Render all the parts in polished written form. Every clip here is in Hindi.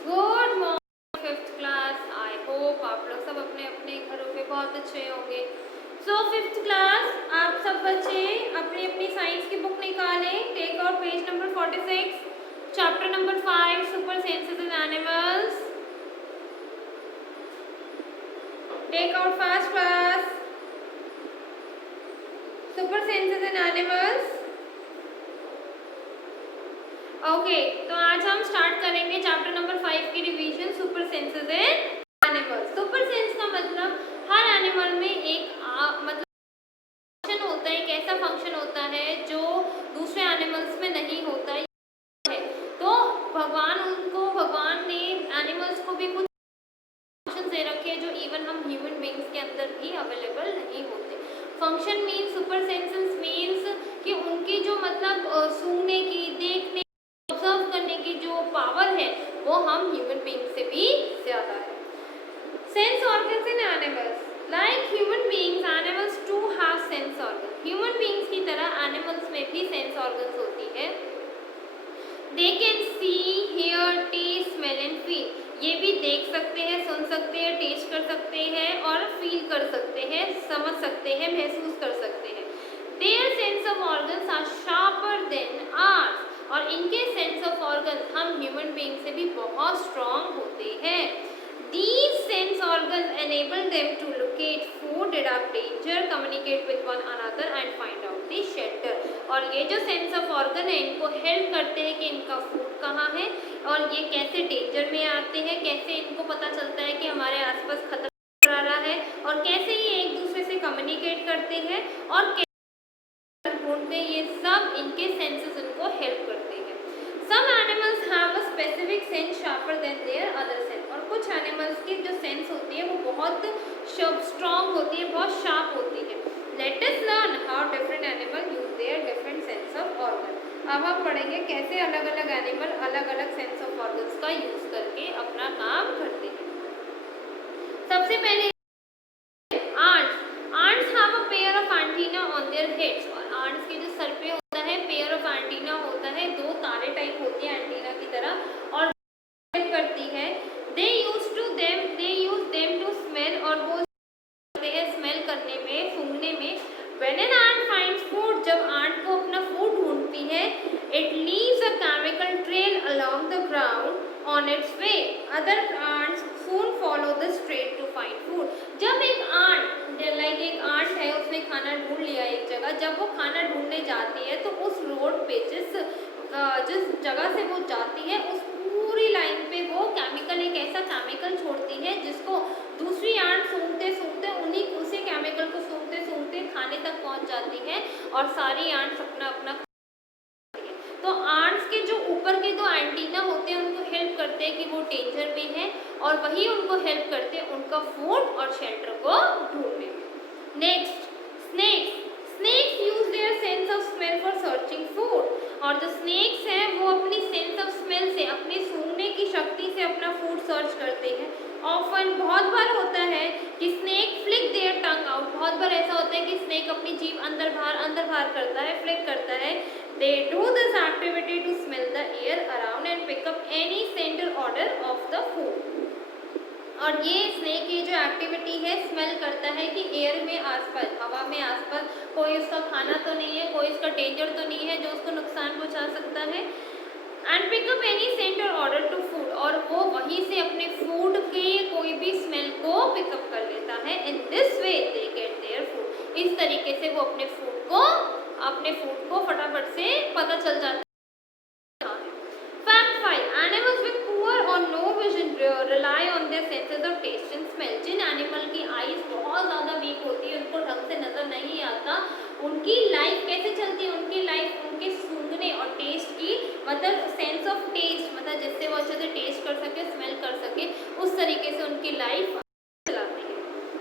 Good morning fifth class. I hope आप लोग सब अपने अपने घरों पे बहुत अच्छे होंगे। सो फिफ्थ क्लास, आप सब बच्चे अपनी अपनी साइंस की बुक निकालें। Take out page number 46, chapter number 5, super senses in animals. Take out fast class, super senses in animals. Okay, तो आज हम स्टार्ट करेंगे चैप्टर नंबर 5 की revision, super senses in animals. Super sense का मतलब हर एनिमल में एक मतलब फंक्शन होता है, एक ऐसा फंक्शन होता है जो दूसरे एनिमल्स में नहीं होता है। तो भगवान ने एनिमल्स को भी कुछ फंक्शन दे रखे हैं जो इवन हम ह्यूमन बींग्स के अंदर भी अवेलेबल नहीं होते। Function means, super senses means कि उनकी जो मतलब सूंघने की, देखने, ऑब्जर्व करने की जो पावर है वो हम ह्यूमन बींग से भी ज्यादा है। Sense organs in animals, like human beings animals too have sense organ. Human beings की तरह एनिमल्स में भी सेंस ऑर्गन्स होती है। They can see, hear, taste, smell and feel. ये भी देख सकते हैं, सुन सकते हैं, टेस्ट कर सकते हैं और फील कर सकते हैं, समझ सकते हैं, महसूस कर सकते हैं। Their sense of organs are sharper than ours, और इनके सेंस ऑफ ऑर्गन्स हम ह्यूमन बीइंग से भी बहुत स्ट्रॉन्ग होते हैं। These sense organs enable them to locate food, detect danger, communicate with one another and find out the shelter. और ये जो सेंस ऑफ ऑर्गन है इनको हेल्प करते हैं कि इनका फूड कहाँ है और ये कैसे डेंजर में आते हैं, कैसे इनको पता चलता है कि हमारे आसपास खतरा आ रहा है, और कैसे ये एक दूसरे से कम्युनिकेट करते हैं और कैसे ढूंढते हैं। ये सब इनके सेंसेस इनको हेल्प करते हैं। Some animals have a specific sense sharper than their other sense. और कुछ एनिमल्स की जो सेंस होती है वो बहुत स्ट्रॉन्ग होती है, बहुत शार्प होती है। Let us learn how different animals use their different sense of organ. अब हम पढ़ेंगे कैसे अलग अलग एनिमल अलग अलग सेंस ऑफ ऑर्गन्स का यूज करके अपना काम करते हैं। सबसे पहले ants have a pair of antenna on their heads. और ants के जो सर पे होता है पेयर ऑफ एंटीना होता है, दो तारे टाइप होती है एंटीना की तरह और करती है। they use them to smell, और वो स्मेल करने में, सूंघने में। when an ant finds food, जब आंट को अपना फूड ढूंढती है, it leaves a chemical trail along the ground on its way. other ants soon follow this trail to find food. जब एक आंट एक आंट है, उसने खाना ढूंढ लिया एक जगह, जब वो खाना ढूंढने जाती है तो उस रोड पे जिस जगह से वो जाती है उस पूरी लाइन पे वो एक ऐसा केमिकल छोड़ती है जिसको दूसरी आंट सूंघते सूंघते उसी केमिकल को सूंघते सूंघते खाने तक पहुंच जाती है और सारी आंट्स अपना अपना। तो आंट्स के जो ऊपर के दो एंटीना होते हैं उनको हेल्प करते हैं कि वो डेंजर में है, और वही उनको हेल्प करते हैं उनका फूड और शेल्टर को ढूंढने में। Next, snakes use their sense of smell for searching food. और जो स्नेक्स हैं वो अपनी सेंस ऑफ स्मेल से, अपने सूंघने की शक्ति से अपना फूड सर्च करते हैं। ऑफन, बहुत बार होता है कि snake flick their tongue out. बहुत बार ऐसा होता है कि स्नेक अपनी जीभ अंदर बाहर करता है, फ्लिक करता है। They do this activity to smell the air around and pick up any scent or odor of the food. और ये स्नेक की जो एक्टिविटी है, स्मेल करता है कि एयर में आसपास, हवा में आसपास कोई उसका खाना तो नहीं है, कोई उसका डेंजर तो नहीं है जो उसको नुकसान पहुंचा सकता है। And pick up any scent और ऑर्डर टू फूड, और वो वहीं से अपने फूड के कोई भी स्मेल को पिकअप कर लेता है। In this way they get their food. इस तरीके से वो अपने फूड को फटाफट से पता चल जाता है। Fact 5, animals with poor or no vision rely on their senses of taste and smell. जिन एनिमल की आईज बहुत ज़्यादा वीक होती है, उनको ढंग से नज़र नहीं आता, उनकी लाइफ कैसे चलती है? उनकी लाइफ उनके सूंघने और टेस्ट की, मतलब सेंस ऑफ टेस्ट, मतलब जिससे वो अच्छे से टेस्ट कर सके, स्मेल कर सके, उस तरीके से उनकी लाइफ चलाती है।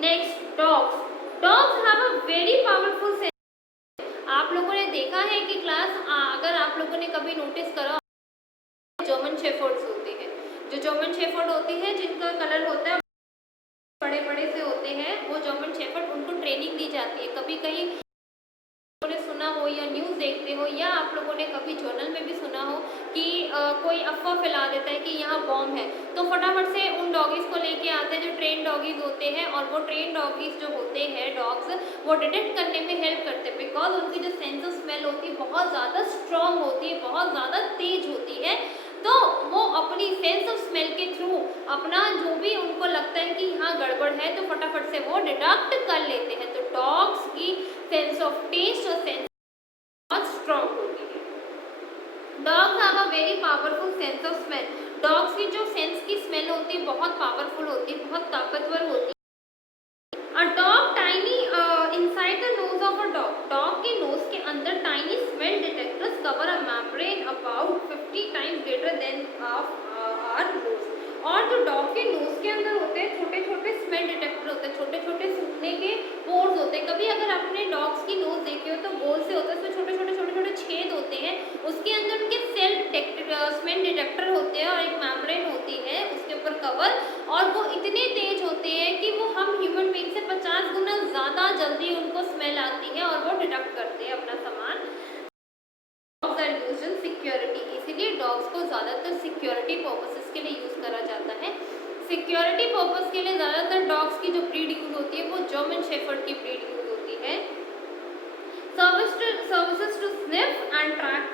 Next, dogs have a very powerful sense. आप लोगों ने देखा है कि क्लास, अगर आप लोगों ने कभी नोटिस करा, जर्मन शेफर्ड्स होते हैं, जो जर्मन शेफर्ड होती है जिनका कलर होता है बड़े बड़े से होते हैं, वो जर्मन शेफर्ड, उनको ट्रेनिंग दी जाती है। कभी कहीं ने सुना हो या न्यूज़ देखते हो या आप लोगों ने कभी जर्नल में भी सुना हो कि कोई अफवाह फैला देता है कि यहाँ बॉम्ब है, तो फटाफट से उन डॉगीज़ को लेके आते हैं जो ट्रेन डॉगीज़ होते हैं, और वो ट्रेन डॉगीज़ जो होते हैं डॉग्स, वो डिटेक्ट करने में हेल्प करते हैं, बिकॉज उनकी जो सेंस ऑफ स्मेल होती है बहुत ज़्यादा स्ट्रॉन्ग होती है, बहुत ज़्यादा तेज होती है। तो वो अपनी सेंस ऑफ स्मेल के थ्रू अपना जो भी उनको लगता है कि यहाँ गड़बड़ है, तो फटाफट से वो डिटेक्ट कर लेते हैं। तो डॉग्स की सेंस ऑफ टेस्ट और सेंस बहुत स्ट्रॉन्ग होती है। Dogs have a very powerful sense of smell. Dogs की जो सेंस की स्मेल होती है बहुत पावरफुल होती है, बहुत ताकतवर होती है। A dog tiny inside the nose of a dog. Dog के nose के अंदर tiny smell detectors cover a membrane about 50 times greater than of our nose. और जो डॉग के नोज के अंदर होते हैं छोटे छोटे स्मेल डिटेक्टर होते हैं, छोटे छोटे सूखने के पोर्स होते हैं। कभी अगर आपने डॉग्स की नोज देखी हो तो गोल से होता है, उसमें छोटे छोटे छोटे छोटे छेद होते हैं, उसके अंदर उनके स्मेल डिटेक्टर होते हैं और एक मेम्ब्रेन होती है उसके ऊपर कवर, और वो इतने तेज होते हैं कि वो हम ह्यूमन बीइंग से 50 गुना ज़्यादा जल्दी उनको स्मेल आती है और वो डिटेक्ट करते हैं अपना सामान। Dogs are used in security, इसीलिए डॉग्स को ज़्यादातर सिक्योरिटी पर्पसेस के लिए यूज़ करा जाता है। सिक्योरिटी पर्पस के लिए ज़्यादातर डॉग्स की जो ब्रीड यूज़ होती है वो जर्मन शेफर्ड की ब्रीड यूज़ होती है। Services to sniff and track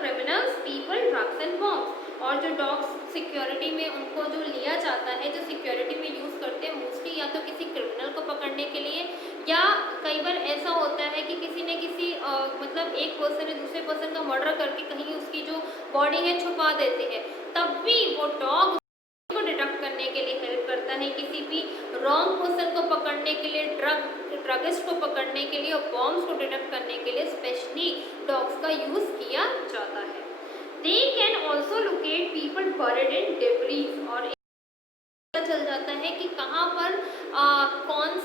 criminals, people, drugs and bombs. और जो डॉग्स सिक्योरिटी में उनको जो लिया जाता है, जो सिक्योरिटी में यूज़ करते हैं मोस्टली या तो किसी क्रिमिनल को पकड़ने के लिए, या कई बार ऐसा होता है कि किसी ने किसी मतलब एक पर्सन ने दूसरे पर्सन का मर्डर करके कहीं उसकी जो बॉडी है छुपा देते हैं, तब भी वो डॉग को डिटेक्ट करने के लिए हेल्प करता है। किसी भी रॉन्ग पर्सन को पकड़ने के लिए, ड्रगिस्ट को पकड़ने के लिए और बॉम्ब्स को डिटेक्ट करने के लिए स्पेशली डॉग्स का यूज़ किया जाता है। They can also locate people बuried in debris, और पता चल जाता है कि कहाँ पर कौन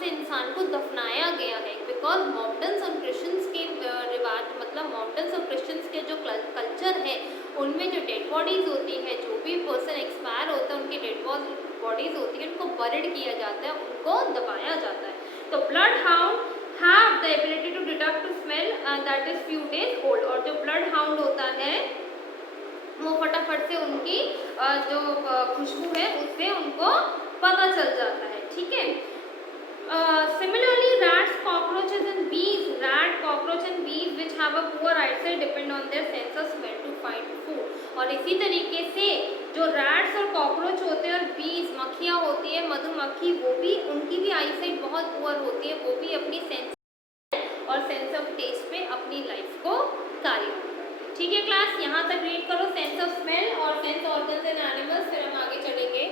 से इंसान को दफनाया गया है, बिकॉज माउंटेन्स और क्रिश्चियंस के रिवाज, मतलब माउंटेन्स और क्रिश्चियंस के जो कल्चर है उनमें जो डेड बॉडीज़ होती है, जो भी पर्सन एक्सपायर होता है उनकी डेड बॉडीज़ होती है, उनको बरिड किया जाता है, उनको दबाया जाता है। तो bloodhound have the ability to detect smell that is few days old, और जो ब्लड हाउंड होता है वो फटाफट से उनकी जो खुशबू है उससे उनको पता चल जाता है। ठीक है। Similarly, rats, cockroaches and bees, rat, cockroach and bees which have a poor eyesight depend on their sense of smell to find food. और इसी तरीके से जो रैट्स और कॉकरोच होते हैं और बीज, मक्खियाँ होती है, मधुमक्खी, वो भी उनकी भी आईसाइट बहुत पुअर होती है, वो भी अपनी सेंस और सेंस ऑफ टेस्ट पे अपनी लाइफ को कार्य करते हैं। ठीक है क्लास, यहाँ तक रीड करो सेंस ऑफ स्मेल और सेंस ऑर्गन्स इन एनिमल्स, फिर हम आगे चलेंगे।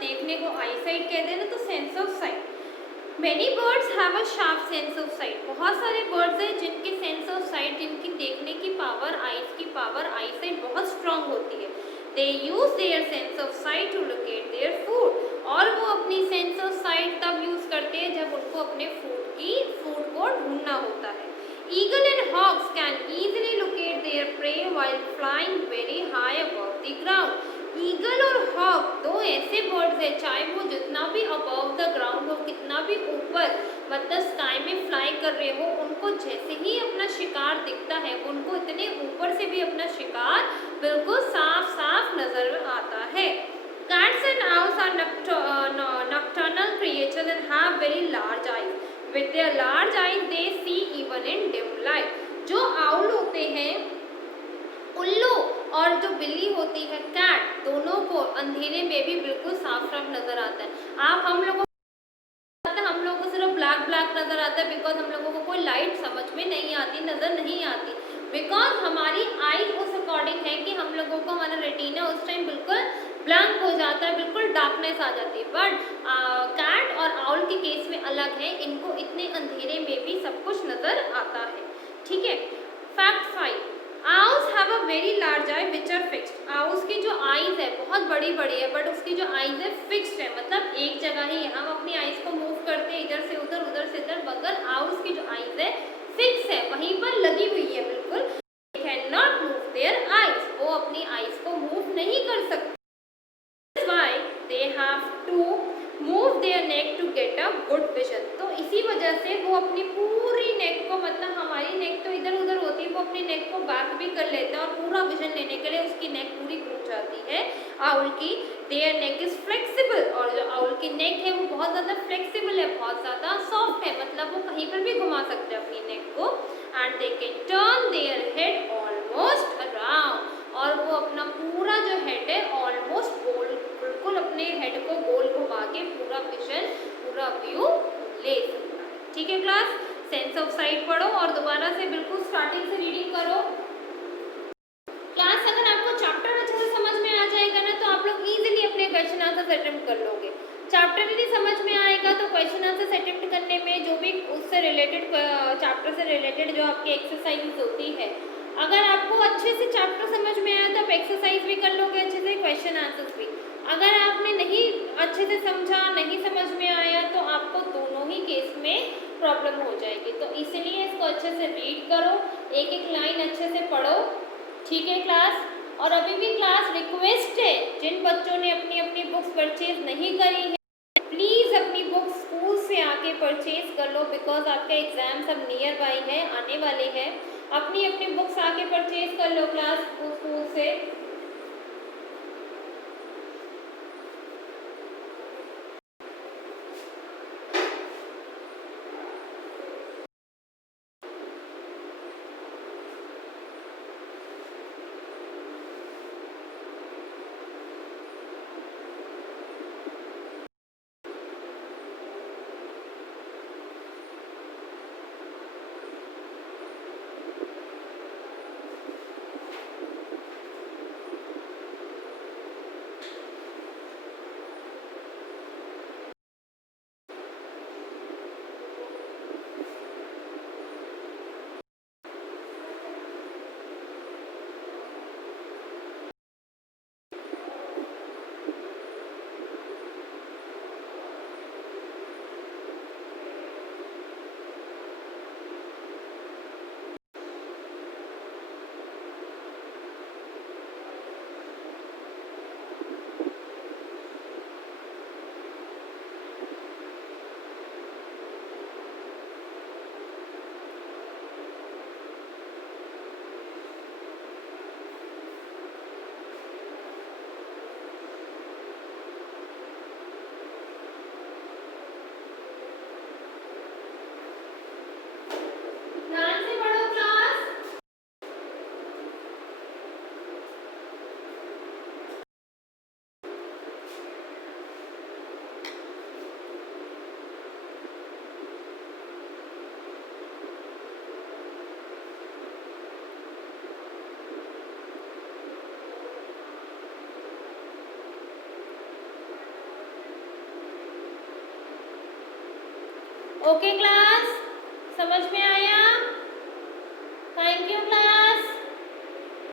देखने को आई साइट कहते हैं ना, तो sense of site. Many birds have a sharp sense of sight. बहुत सारे birds हैं जिनके sense of sight, जिनकी देखने की पावर, आइज की पावर, आई साइट बहुत स्ट्रांग होती है। They use their sense of sight to locate their food. और वो अपनी sense of sight तब यूज करते हैं जब उनको अपने फूड को ढूंढना होता है। Eagle and hawks can easily locate their prey while flying very high above the ground. Eagle और हॉक दो ऐसे बर्ड्स हैं, चाहे वो जितना भी अबव द ग्राउंड हो, कितना भी ऊपर मतलब स्काई में फ्लाई कर रहे हो, उनको जैसे ही अपना शिकार दिखता है, उनको इतने ऊपर से भी अपना शिकार बिल्कुल साफ साफ नजर आता है। Cats and owls are nocturnal creatures and have very large eyes. With their large eyes, they see even in dim light. जो आउल होते हैं, उल्लू, और जो बिल्ली होती है कैट, दोनों को अंधेरे में भी बिल्कुल साफ साफ नजर आता है। आप हम लोगों को सिर्फ ब्लैक ब्लैक नजर आता है, बिकॉज हम लोगों को कोई लाइट समझ में नहीं आती, नजर नहीं आती, बिकॉज हमारी आई उस अकॉर्डिंग है कि हम लोगों को हमारा रेटिना उस टाइम बिल्कुल ब्लैंक हो जाता है, बिल्कुल डार्कनेस आ जाती है। बट कैट और आउल के केस में अलग है, इनको इतने अंधेरे में भी सब कुछ नजर आता है। ठीक है। Fact 5, Owls have a very large eye which are fixed. Owls की जो आईज है बहुत बड़ी बड़ी है, बट उसकी जो आईज है फिक्स्ड है, मतलब एक जगह ही है। हम अपनी आईज को मूव करते हैं इधर से उधर, उधर से इधर, मगर Owls की जो आईज है फिक्स है, वहीं पर लगी हुई है बिल्कुल। They cannot move their eyes. वो अपनी आईज को मूव नहीं कर सकते। That's why they have to move their neck to get a good vision. तो इसी वजह से वो अपनी पूरी नेक को, मतलब हमारी नेक तो इधर उधर होती है, वो अपनी नेक को बैक भी कर लेते हैं और पूरा विजन लेने के लिए उसकी नेक पूरी घूम जाती है आउल की। देयर नेक इज फ्लेक्सिबल, और जो आउल की नेक है वो बहुत ज़्यादा फ्लेक्सिबल है, बहुत ज़्यादा सॉफ्ट है, मतलब वो कहीं पर भी घुमा सकते हैं अपनी नेक को। And they can turn their head almost around, और वो अपना पूरा जो हेड है ऑलमोस्ट गोल, बिल्कुल अपने हेड को गोल घुमा के पूरा विजन, पूरा व्यू ले सकता है। ठीक है क्लास, सेंस ऑफ साइट पढ़ो और दोबारा से बिल्कुल स्टार्टिंग से रीडिंग करो। क्लास अगर आपको चैप्टर अच्छे से समझ में आ जाएगा ना, तो आप लोग इजीली अपने क्वेश्चन आंसर अटेम्प्ट कर लोगे। चैप्टर ही नहीं समझ में आएगा तो क्वेश्चन आंसर अटेम्प्ट करने में जो भी उससे रिलेटेड, चैप्टर से रिलेटेड जो आपकी एक्सरसाइज होती है, अगर आपको अच्छे से चैप्टर समझ में आया तो आप एक्सरसाइज भी कर लोगे अच्छे से, क्वेश्चन आंसर्स भी। अगर आपने नहीं अच्छे से समझा, नहीं समझ में आया, तो आपको दोनों ही केस में प्रॉब्लम हो जाएगी। तो इसलिए इसको अच्छे से रीड करो, एक एक लाइन अच्छे से पढ़ो। ठीक है क्लास। और अभी भी क्लास रिक्वेस्ट है, जिन बच्चों ने अपनी अपनी बुक्स परचेज नहीं करी है, प्लीज़ अपनी बुक्स स्कूल से आके परचेज कर लो, बिकॉज आपका एग्ज़ाम सब नियर बाई है, आने वाले हैं। अपनी अपनी बुक्स आके परचेज कर लो क्लास स्कूल से। ओके क्लास, समझ में आया? Thank you class.